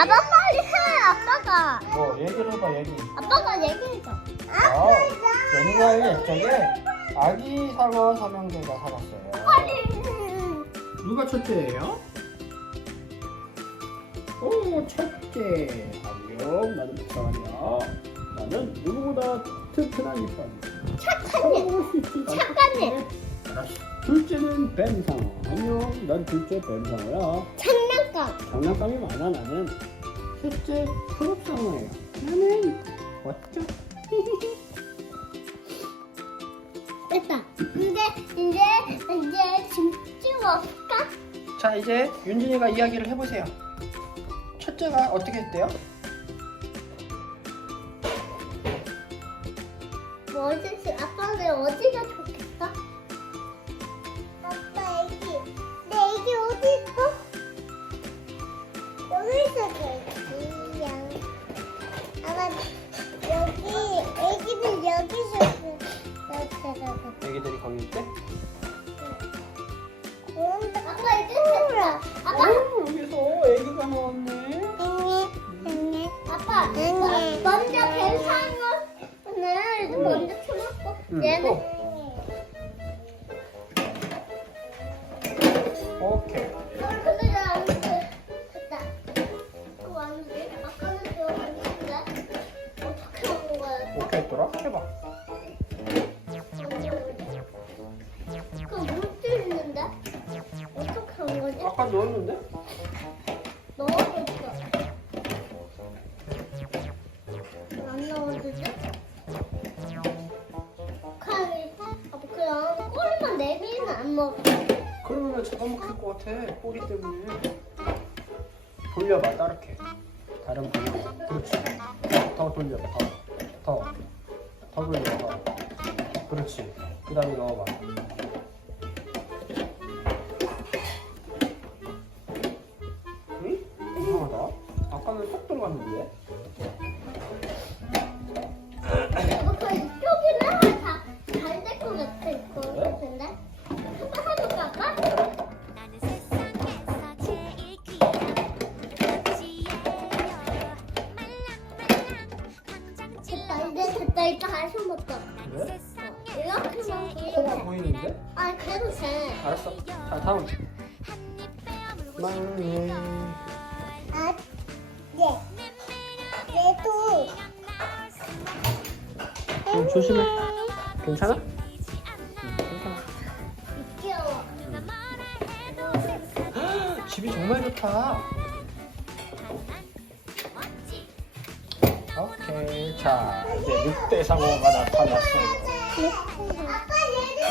아빠 빨리 해 아빠가 뭐 얘기를 해봐 얘기. 아빠가 얘기해줘 아, 예니가의 옛적에 아기 상어 삼형제가 살았어요. 누가 첫째예요? 오, 첫째. 안녕, 나는 북상이야. 나는 누구보다 튼튼한 이빨. 착한 애 착한 애 알았어. 둘째는 뱀상어. 안녕, 난 둘째 뱀상어야. 장 난감 장난감이 많아 나는. 셋째 초록상어예요. 나는 멋져. 됐다 근데 이제 이제 짐 찍어볼까? 자 이제 윤진이가 이야기를 해보세요. 첫째가 어떻게 했대요? 먼저 쳐놓고 응, 얘는 또. 오케이. 근데 나 됐다. 그거 왔는데 아까는 저 왔는데 어떻게 온 거야? 오케이 했더라? 해봐. 그거 물도 있는데 어떻게 온 거지? 아까 넣었는데? 잡아먹힐 것 같아. 꼬리 때문에. 돌려봐, 따르게. 다른 방향. 그렇지. 더 돌려봐, 더. 더. 더 돌려봐. 더. 그렇지. 그 다음에 넣어봐. 응? 이상하다. 아까는 쏙 들어갔는데? 망해. 아, 네. 얘도. 좀 조심해. 괜찮아? 응, 괜찮아. 귀여워. 집이 정말 좋다. 오케이. 자, 이제 늑대 상어가 나타났어요. 아빠 얘도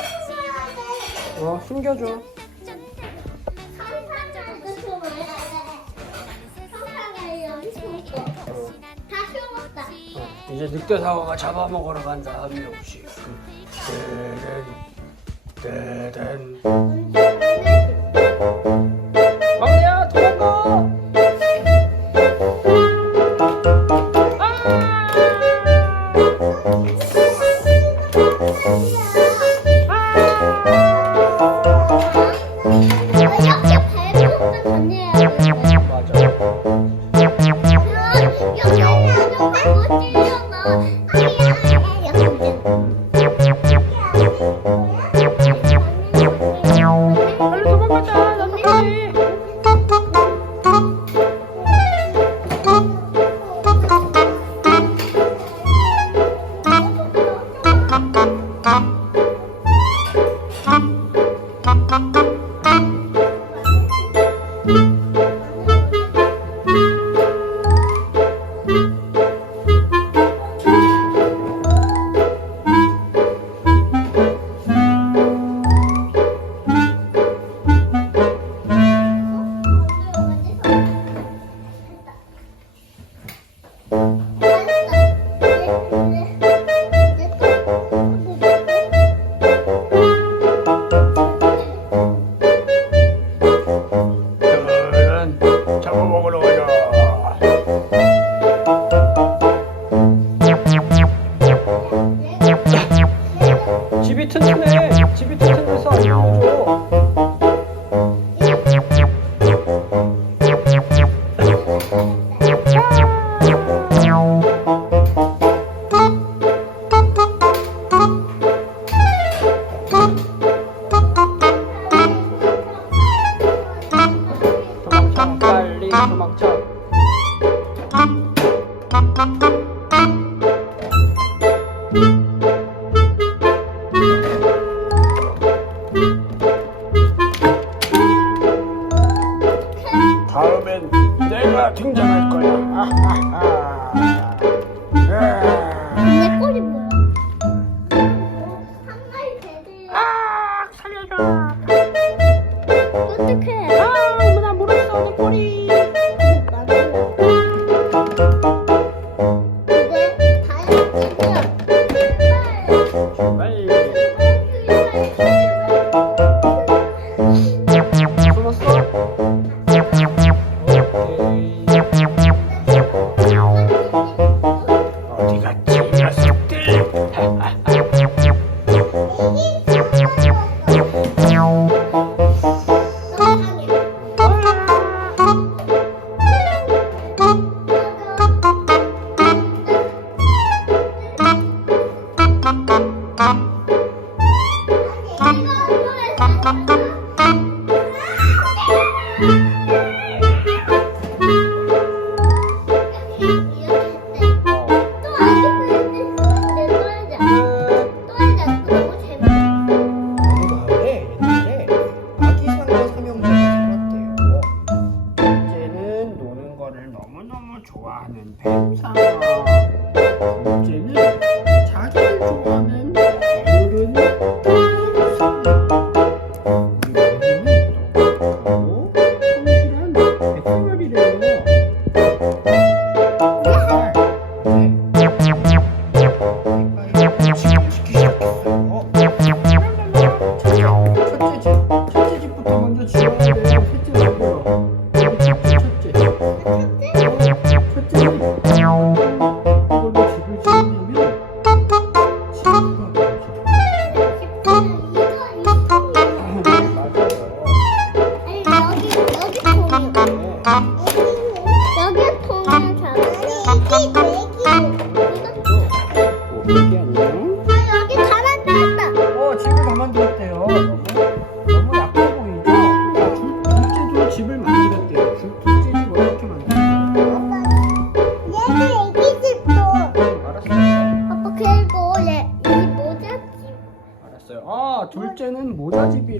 돼. 어, 숨겨줘. 이제 늑대 상어가 잡아먹으러 간다. 한 명씩. 떼댄, 떼댄. 다음엔 내가 등장할 거야. 네.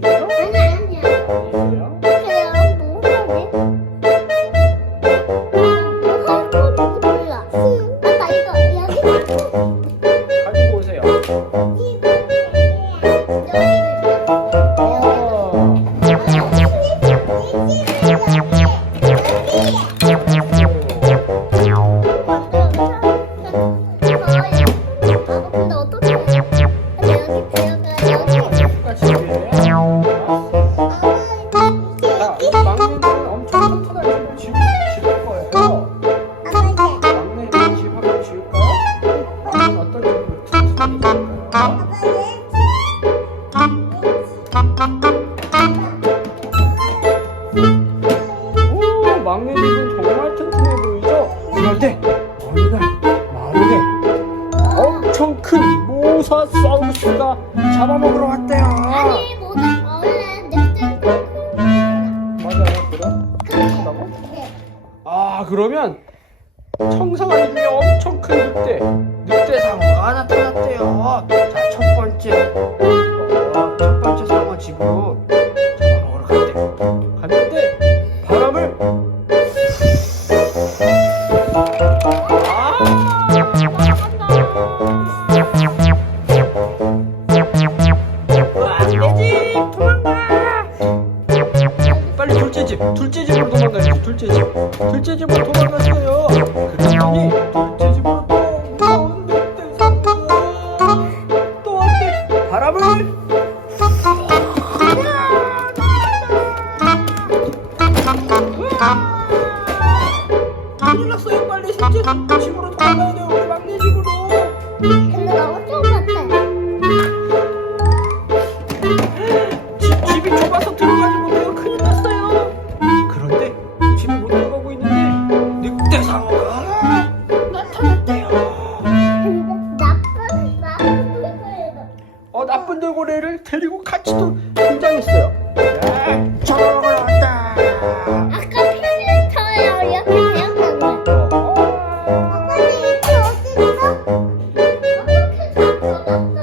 Nói! 막내 집은 정말 튼튼해 보이죠? 그런데 어느 날 마을에 엄청 큰 모사 사우스가 잡아먹으러 왔대요. 아, 그러면 청성한 위에 엄청 큰 늑대. 늑대 상어가 나타났대요. 자 첫 번째. 어, 첫 번째 상어 지구. 잡아먹으러 갔대 갔는데 바람을 아, 아, 아, 안되지. 도망가. 빨리 둘째 집 둘째 집으로 도망가야지 둘째 집. 둘째 집으로 데리고 같이 또 등장했어요. 저거 왔다. 아까 필터요 어. 이렇게 되었는데 어머니 이게 어딨어? 어떻게 다 돌았어?